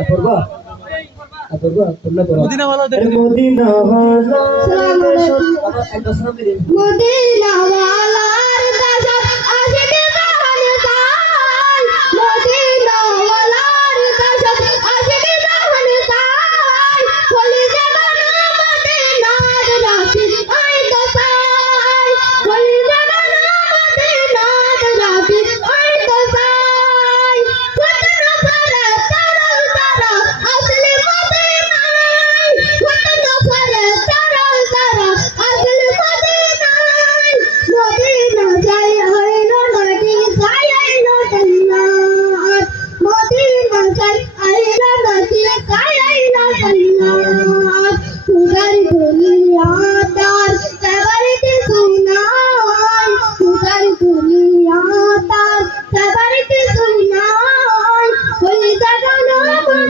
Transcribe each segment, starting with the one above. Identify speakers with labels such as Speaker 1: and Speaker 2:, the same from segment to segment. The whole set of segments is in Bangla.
Speaker 1: অপূর্ব পড়ব পড়লে পড়ব
Speaker 2: মদিনা ওয়ালা
Speaker 1: ওয়ালা
Speaker 3: আলাইকুম।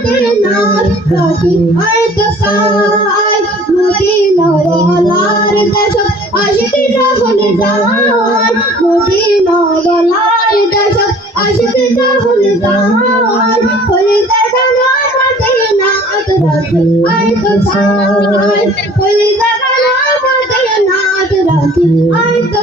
Speaker 3: মদিনার রাখি আয় তো সাই মদিনা ওয়ালার দেশ দেশ জান বলি জাগানো মদিনার রাখি আয় তো সাই বলি জাগানো মদিনার রাখি আয় তো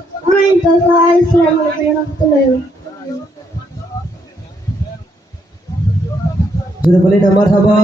Speaker 3: আসসালামু আলাইকুম ওয়া রাহমাতুল্লাহি
Speaker 1: জোরে বলি না মারহাবা